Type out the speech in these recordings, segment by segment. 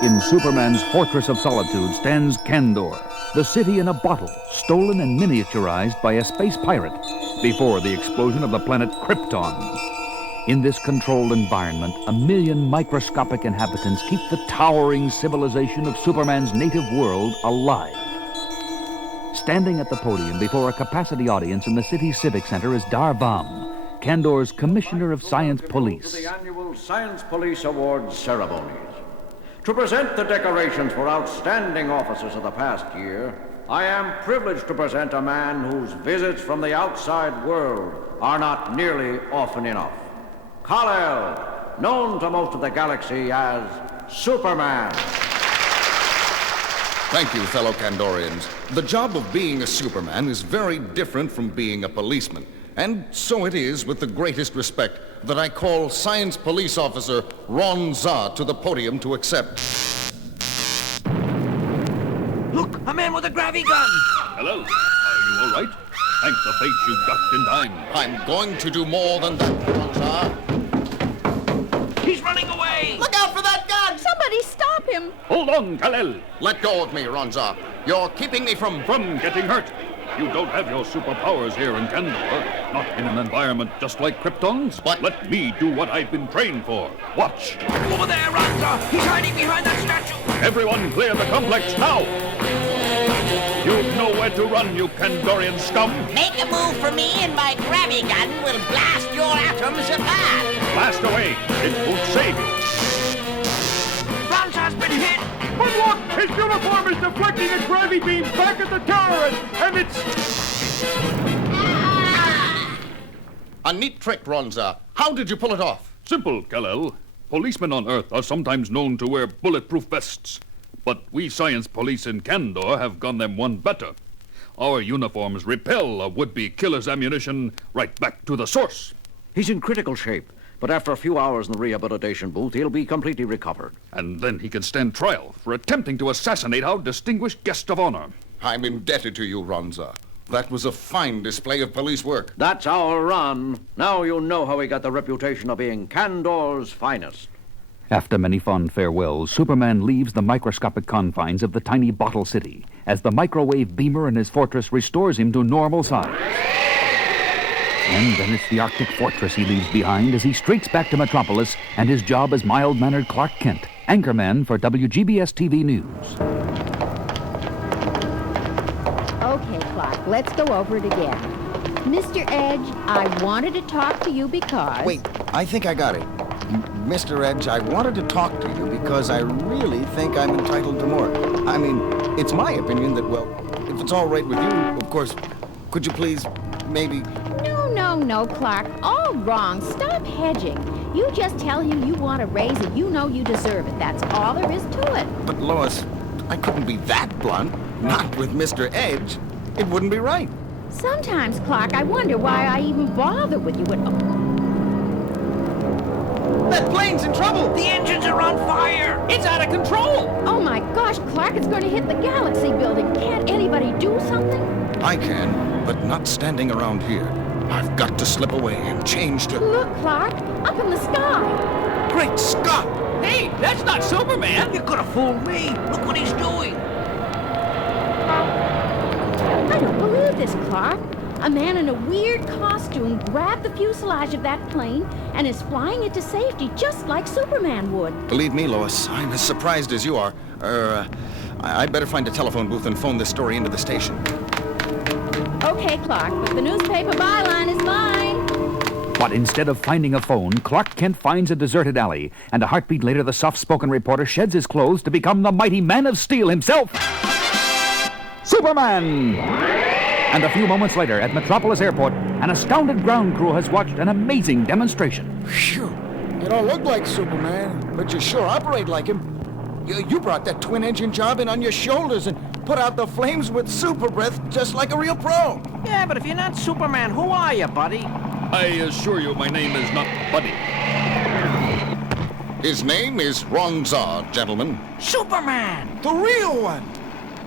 In Superman's Fortress of Solitude stands Kandor, the city in a bottle, stolen and miniaturized by a space pirate before the explosion of the planet Krypton. In this controlled environment, 1 million microscopic inhabitants keep the towering civilization of Superman's native world alive. Standing at the podium before a capacity audience in the city's civic center is Dar-Vam, Kandor's Commissioner of Science Police. To the annual Science Police Awards ceremonies. To present the decorations for outstanding officers of the past year, I am privileged to present a man whose visits from the outside world are not nearly often enough. Kal-El, known to most of the galaxy as Superman. Thank you, fellow Kandorians. The job of being a Superman is very different from being a policeman. And so it is, with the greatest respect, that I call Science Police Officer Ron Zah to the podium to accept. Look, a man with a gravity gun! Hello, are you all right? Thank the fates you ducked in time. I'm going to do more than that, Ron Zah. He's running away! Look out for that gun! Somebody stop him! Hold on, Kal-El. Let go of me, Ron Zah. You're keeping me from Getting hurt. You don't have your superpowers here in Kandor. Not in an environment just like Krypton's. What? Let me do what I've been trained for. Watch. Over there, Ranza! He's hiding behind that statue! Everyone clear the complex now. You've nowhere to run, you Kandorian scum. Make a move for me and my gravity gun will blast your atoms apart. Blast away. It won't save you. Ranza's been hit! But look! His uniform is deflecting a gravity beam back at the terrorist, and it's... a neat trick, Ron Zah. How did you pull it off? Simple, Kal-El. Policemen on Earth are sometimes known to wear bulletproof vests. But we science police in Kandor have gone them one better. Our uniforms repel a would-be killer's ammunition right back to the source. He's in critical shape, but after a few hours in the rehabilitation booth, he'll be completely recovered. And then he can stand trial for attempting to assassinate our distinguished guest of honor. I'm indebted to you, Ron Zah. That was a fine display of police work. That's our Ron. Now you know how he got the reputation of being Kandor's finest. After many fond farewells, Superman leaves the microscopic confines of the tiny bottle city as the microwave beamer in his fortress restores him to normal size. And then it's the Arctic fortress he leaves behind as he streaks back to Metropolis and his job as mild-mannered Clark Kent, anchorman for WGBS-TV News. Okay, Clark, let's go over it again. Mr. Edge, I wanted to talk to you because... Wait, I think I got it. Mr. Edge, I wanted to talk to you because I really think I'm entitled to more. I mean, it's my opinion that, well, if it's all right with you, of course, could you please, maybe... No, Clark. All wrong. Stop hedging. You just tell him you want a raise and you know you deserve it. That's all there is to it. But, Lois, I couldn't be that blunt. Not with Mr. Edge. It wouldn't be right. Sometimes, Clark, I wonder why I even bother with you at all. That plane's in trouble! The engines are on fire! It's out of control! Oh my gosh, Clark, it's going to hit the Galaxy building. Can't anybody do something? I can, but not standing around here. I've got to slip away and change to... Look, Clark, up in the sky. Great Scott! Hey, that's not Superman! You could have fooled me! Look what he's doing! I don't believe this, Clark. A man in a weird costume grabbed the fuselage of that plane and is flying it to safety just like Superman would. Believe me, Lois, I'm as surprised as you are. I'd better find a telephone booth and phone this story into the station. Okay, Clark, but the newspaper byline is mine. But instead of finding a phone, Clark Kent finds a deserted alley, and a heartbeat later the soft-spoken reporter sheds his clothes to become the mighty Man of Steel himself, Superman! And a few moments later, at Metropolis Airport, an astounded ground crew has watched an amazing demonstration. Phew! You don't look like Superman, but you sure operate like him. You brought that twin-engine job in on your shoulders and put out the flames with super breath just like a real pro. Yeah, but if you're not Superman, who are you, buddy? I assure you my name is not Buddy. His name is Ron Zah, gentlemen. Superman! The real one!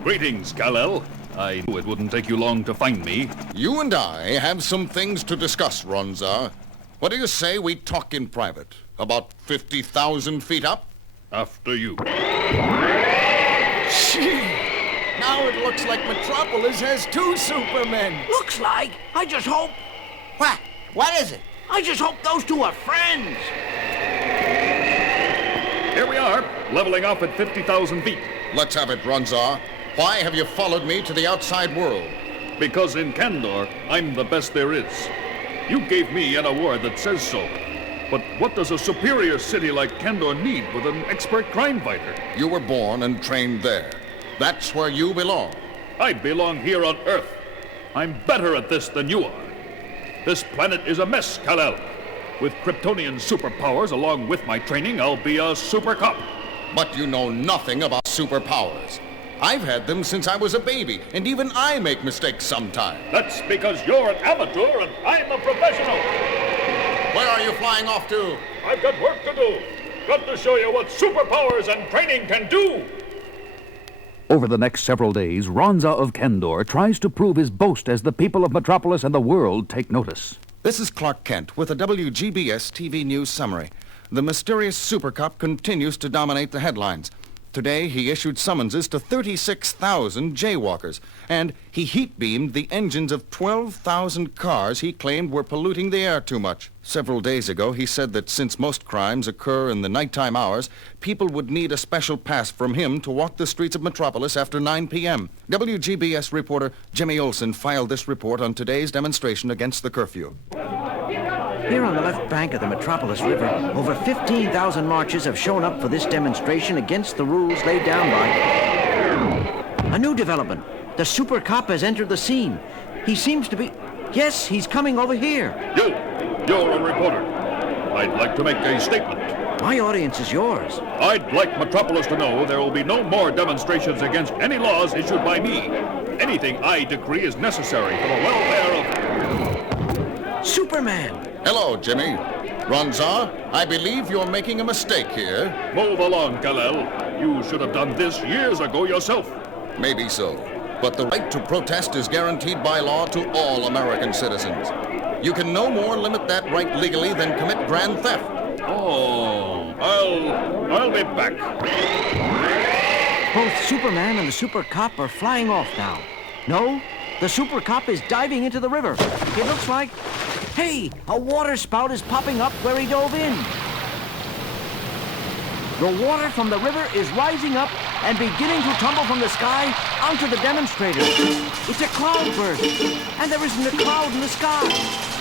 Greetings, Kal-El. I knew it wouldn't take you long to find me. You and I have some things to discuss, Ron Zah. What do you say we talk in private? About 50,000 feet up? After you. Gee! Now it looks like Metropolis has two Supermen. Looks like. I just hope. What? What is it? I just hope those two are friends. Here we are, leveling off at 50,000 feet. Let's have it, Runzar. Why have you followed me to the outside world? Because in Kandor, I'm the best there is. You gave me an award that says so. But what does a superior city like Kandor need with an expert crime fighter? You were born and trained there. That's where you belong. I belong here on Earth. I'm better at this than you are. This planet is a mess, Kal-El. With Kryptonian superpowers along with my training, I'll be a super cop. But you know nothing about superpowers. I've had them since I was a baby, and even I make mistakes sometimes. That's because you're an amateur and I'm a professional. Where are you flying off to? I've got work to do. Got to show you what superpowers and training can do. Over the next several days, Ronza of Kandor tries to prove his boast as the people of Metropolis and the world take notice. This is Clark Kent with a WGBS TV News summary. The mysterious super cop continues to dominate the headlines. Today, he issued summonses to 36,000 jaywalkers, and he heat-beamed the engines of 12,000 cars he claimed were polluting the air too much. Several days ago, he said that since most crimes occur in the nighttime hours, people would need a special pass from him to walk the streets of Metropolis after 9 p.m. WGBS reporter Jimmy Olsen filed this report on today's demonstration against the curfew. Here on the left bank of the Metropolis River, over 15,000 marchers have shown up for this demonstration against the rules laid down by... A new development. The super cop has entered the scene. He seems to be... Yes, he's coming over here. You're a reporter. I'd like to make a statement. My audience is yours. I'd like Metropolis to know there will be no more demonstrations against any laws issued by me. Anything I decree is necessary for the welfare of... Superman! Hello, Jimmy. Runzar, I believe you're making a mistake here. Move along, Kal-El. You should have done this years ago yourself. Maybe so. But the right to protest is guaranteed by law to all American citizens. You can no more limit that right legally than commit grand theft. Oh, I'll be back. Both Superman and the super cop are flying off now. No, the super cop is diving into the river. It looks like... Hey, a water spout is popping up where he dove in. The water from the river is rising up and beginning to tumble from the sky onto the demonstrators. It's a cloudburst, and there isn't a cloud in the sky,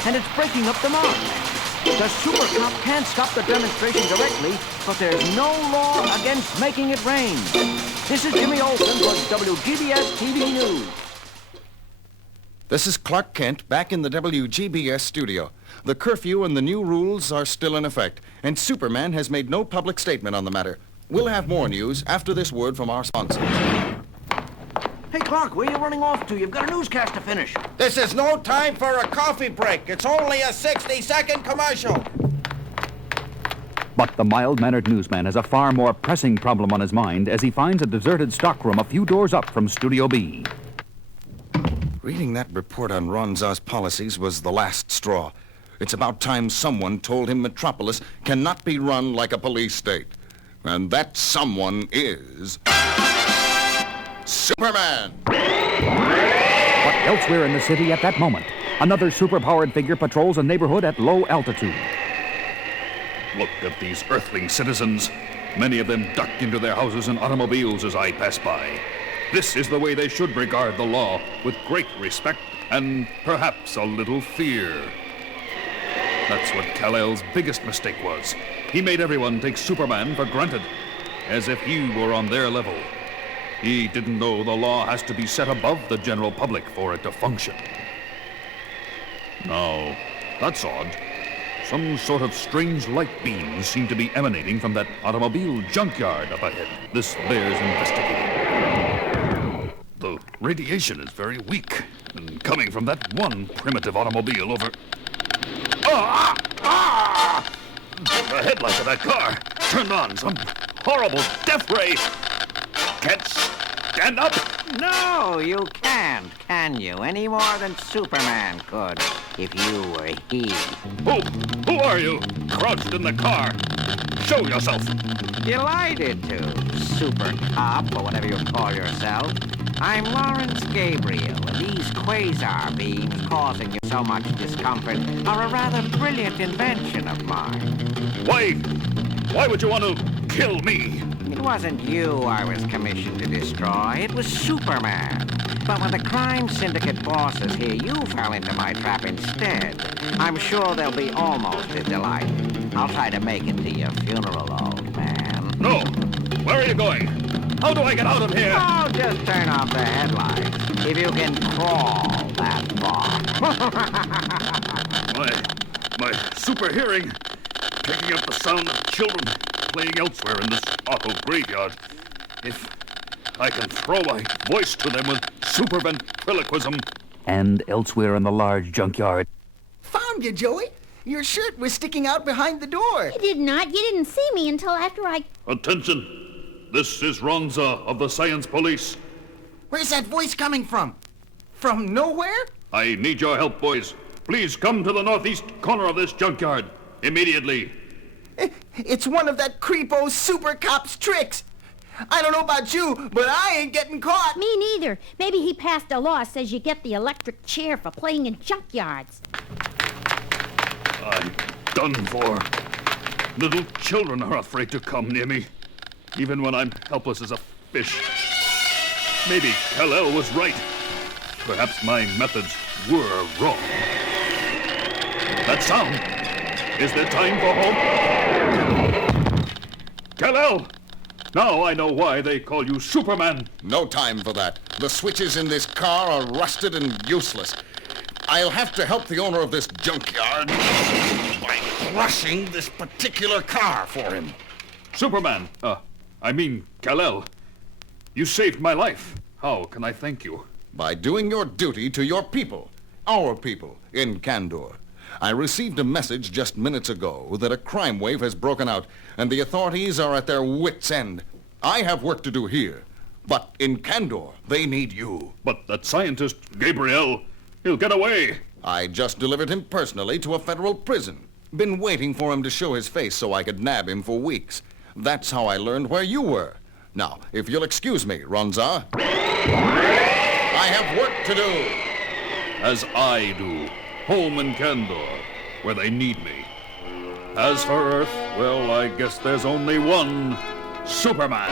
and it's breaking up the march. The super cop can't stop the demonstration directly, but there's no law against making it rain. This is Jimmy Olsen for WGBS TV News. This is Clark Kent back in the WGBS studio. The curfew and the new rules are still in effect, and Superman has made no public statement on the matter. We'll have more news after this word from our sponsors. Hey, Clark, where are you running off to? You've got a newscast to finish. This is no time for a coffee break. It's only a 60-second commercial. But the mild-mannered newsman has a far more pressing problem on his mind as he finds a deserted stockroom a few doors up from Studio B. Reading that report on Ronza's policies was the last straw. It's about time someone told him Metropolis cannot be run like a police state. And that someone is... Superman! But elsewhere in the city at that moment, another superpowered figure patrols a neighborhood at low altitude. Look at these earthling citizens. Many of them duck into their houses and automobiles as I pass by. This is the way they should regard the law, with great respect and perhaps a little fear. That's what Kal-El's biggest mistake was. He made everyone take Superman for granted, as if he were on their level. He didn't know the law has to be set above the general public for it to function. Now, that's odd. Some sort of strange light beams seem to be emanating from that automobile junkyard up ahead. This bears investigating. The radiation is very weak, and coming from that one primitive automobile over... The headlight of that car turned on some horrible death ray. Can't stand up. No, you can't, can you? Any more than Superman could, if you were he. Who are you? Crouched in the car. Show yourself. Delighted to, super cop, or whatever you call yourself. I'm Lawrence Gabriel, and these quasar beams causing you so much discomfort are a rather brilliant invention of mine. Why would you want to kill me? It wasn't you I was commissioned to destroy, it was Superman. But when the crime syndicate bosses hear you fell into my trap instead, I'm sure they'll be almost as delighted. I'll try to make it to your funeral, old man. No. Where are you going? How do I get out of here? Oh, just turn off the headlights, if you can crawl that far. My super hearing, picking up the sound of children playing elsewhere in this awful graveyard. If I can throw my voice to them with super ventriloquism. And elsewhere in the large junkyard. Found you, Joey. Your shirt was sticking out behind the door. You did not. You didn't see me until after I... Attention! This is Ronza of the Science Police. Where's that voice coming from? From nowhere? I need your help, boys. Please come to the northeast corner of this junkyard. Immediately. It's one of that creepo super cop's tricks. I don't know about you, but I ain't getting caught. Me neither. Maybe he passed a law says you get the electric chair for playing in junkyards. I'm done for. Little children are afraid to come near me, even when I'm helpless as a fish. Maybe Kal-El was right. Perhaps my methods were wrong. That sound. Is there time for home? Kal-El! Now I know why they call you Superman. No time for that. The switches in this car are rusted and useless. I'll have to help the owner of this junkyard by crushing this particular car for him. Superman, Kal-El. You saved my life. How can I thank you? By doing your duty to your people, our people, in Kandor. I received a message just minutes ago that a crime wave has broken out, and the authorities are at their wits' end. I have work to do here, but in Kandor, they need you. But that scientist, Gabriel, he'll get away. I just delivered him personally to a federal prison. Been waiting for him to show his face so I could nab him for weeks. That's how I learned where you were. Now, if you'll excuse me, Ronza, I have work to do. As I do. Home in Kandor, where they need me. As for Earth, well, I guess there's only one Superman.